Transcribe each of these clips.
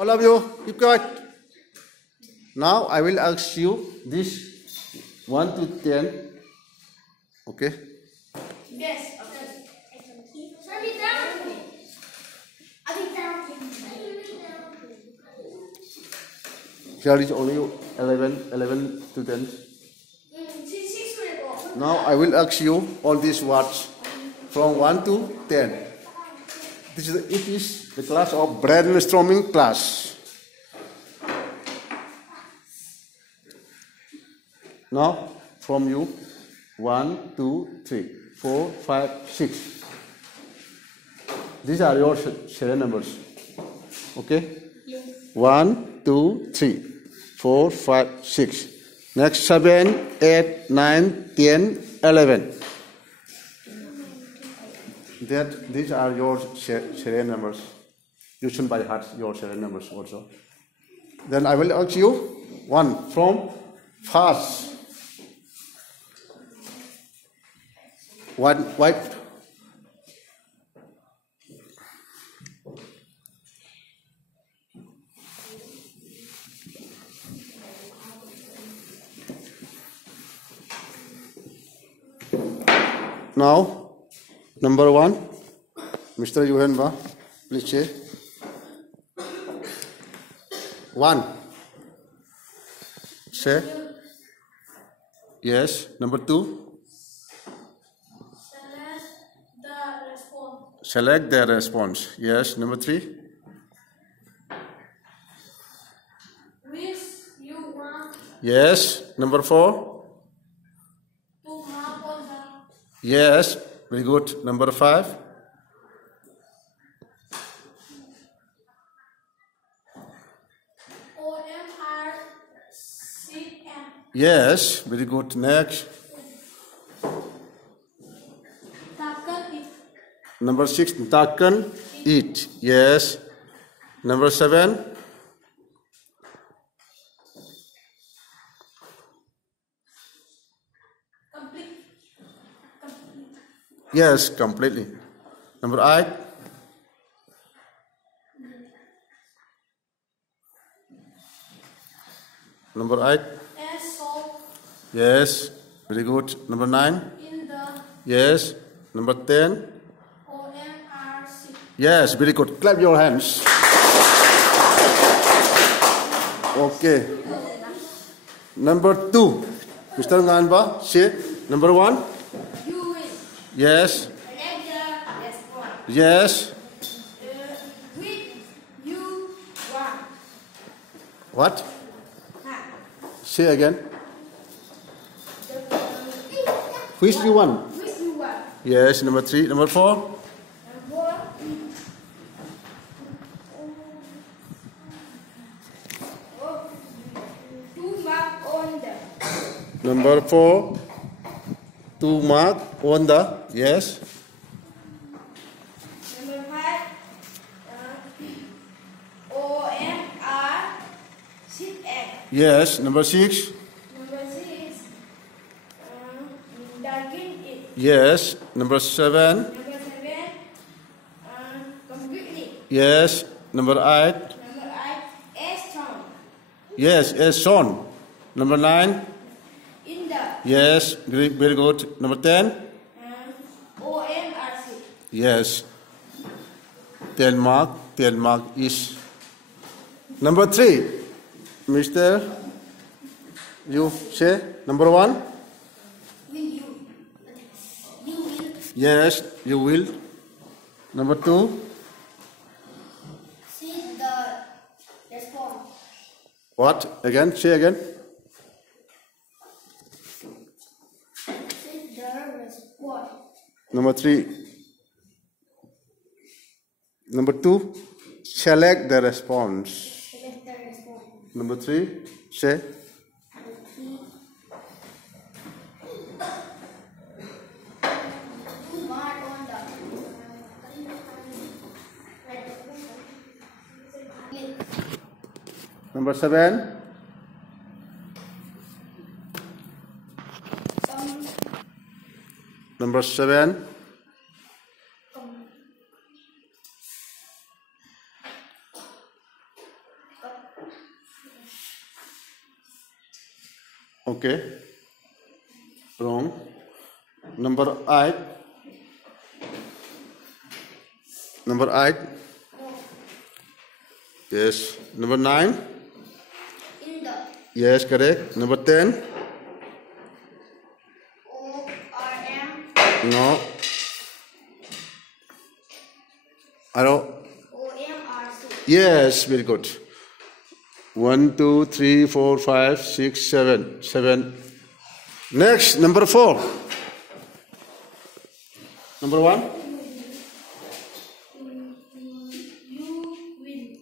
All of you, keep quiet. Now I will ask you this 1 to 10. Okay? Yes. Okay. Here is only 11 to 10. Now I will ask you all these words from 1 to 10. It is the class of brainstorming class. Now from you 1, 2, 3, 4, 5, 6. These are your serial numbers. Okay? Yes. 1, 2, 3, 4, 5, 6. Next 7, 8, 9, 10, 11. These are your serial numbers. You should by heart your serial numbers also. Then I will ask you one from first. One white. Now, number 1, Mr. Yuhenba, please say 1. Say yes. Number 2. Select the response. Yes. Number 3. Which you want Yes. Number 4. to mark on the Yes. Very good. Number 5. OMRCM. Yes. Very good. Next. Taken it. Number 6. Taken it. Yes. Number 7. Complete. Yes. Completely. Number 8. Number 8. As so Yes. Very good. Number 9. in the Yes. Number 10. OMRC. Yes. Very good. Clap your hands. Okay. Number 2. Mr. Nganba, say number 1. You will Yes. select the response. Yes. Which you want. What? Ha. Say again. Which you want? Which you want. Yes. Number 3. Number 4. And what? To mark on the. Number 4. To mark on the. Yes. Number 5. OMR. Sit at. Yes. Number 6. Number 6. Darken it. Yes. Number 7. Number 7. Completely. Yes. Number 8. Number 8. As shown. Yes. As shown. Number 9. In the. Yes. Very good. Number 10. OMRC. Yes. 10 mark. 10 mark is. Number 3. Mr. You say number 1. Will you? You will. Yes. You will. Number 2. See the response. What? Again? Say again. See the response. Number 3. Number 2. Select the response. Select the response. Number 3. Say. To mark on the. Number 7. Number 7. Okay. Wrong. Number 8. Number 8. No. Yes. Number 9. In the. Yes, correct. Number 10. O-R-M. No. Arrow. O-M-R-C. Yes, very good. 1, 2, 3, 4, 5, 6, 7. 7. Next, number 4. Number 1. You win.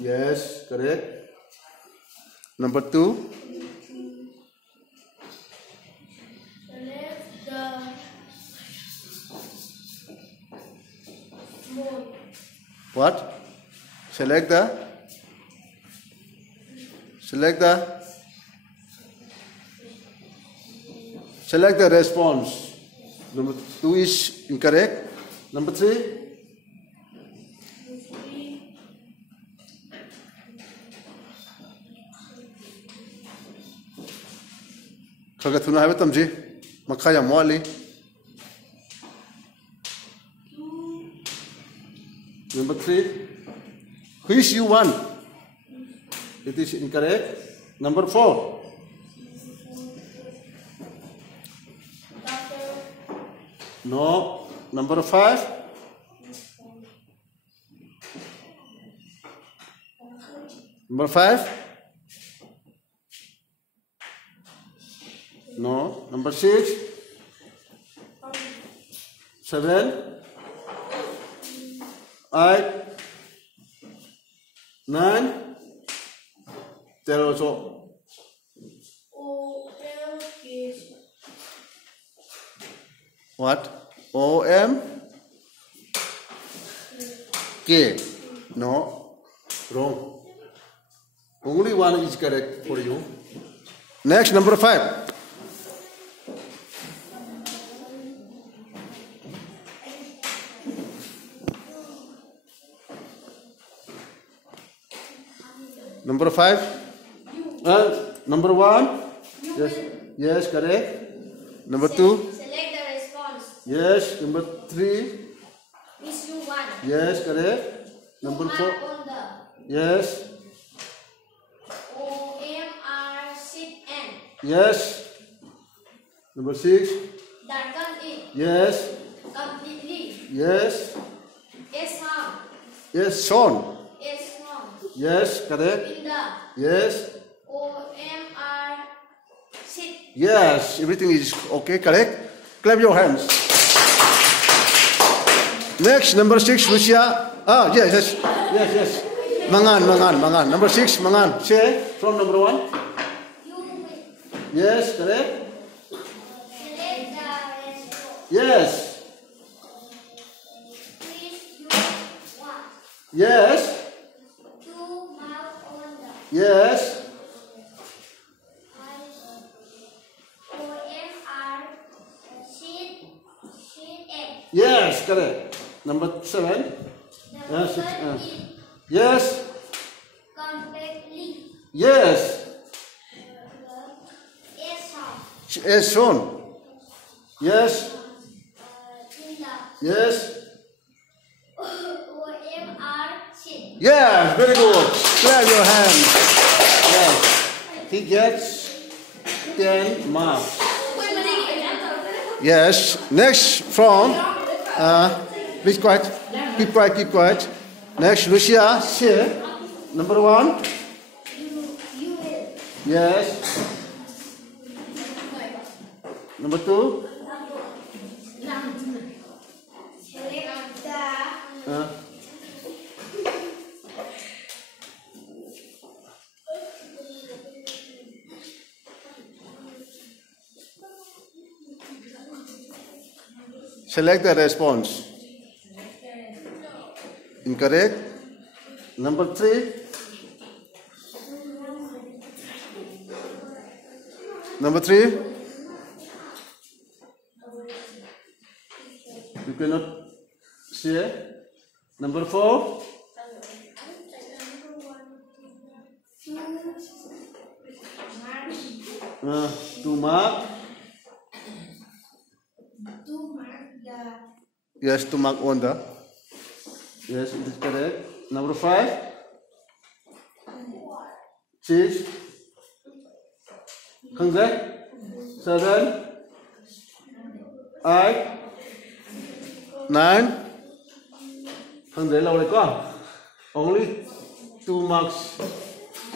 Yes, correct. Number 2. Select the small. What? Select the response. Number 2 is incorrect. Number 3. Khagha thuna hai tamji makha ya mwali. Number 3. Which you want? It is incorrect. Number 4. No. Number 5. Number 5. No. Number 6. 7. 8. 9. Tell also. What? O-M? K. No. Wrong. Only one is correct for you. Next, number 5. Number 5. Number 1. Yes. Yes, correct. Number 2. Select the response. Yes. Number 3. Which you want. Yes, correct. Number 4. Mark on the Yes. O-M-R-C-N. Yes. Number 6. Darken it Yes. completely. Yes. S-Sound. Yes, Sean. S-Sound. Yes, correct. In the Yes. O-M-R-C. Yes. Everything is okay, correct. Clap your hands. Next, number 6, Lucia. Ah, yes, yes. Yes, yes. Mangan. Number 6, Mangan. Say from number 1. You win. Yes, correct. Select the response. Yes. Which you want. Yes. To mark on the Yes. O-M-R-C-N. Yes, correct. Number 7. Yes. Yes. Completely. Yes. S-Sound. Yes, Sean. Yes. In the Yes. O-M-R-C. Yes, very good. Clap your hands. Yes. He gets 10 marks. Yes. Next from, please quiet. Keep quiet. Next, Lucia, here. Number 1. You will. Yes. Number 2. Select the Select the response. Incorrect. Number 3. Number 3. You cannot say. Number 4. To mark. To mark the. Yes, to mark on the. Yes, it is correct. Number 5. Cheese. Khangze. 7. 8. 9. Khangze lâu đấy con. Only 2 marks.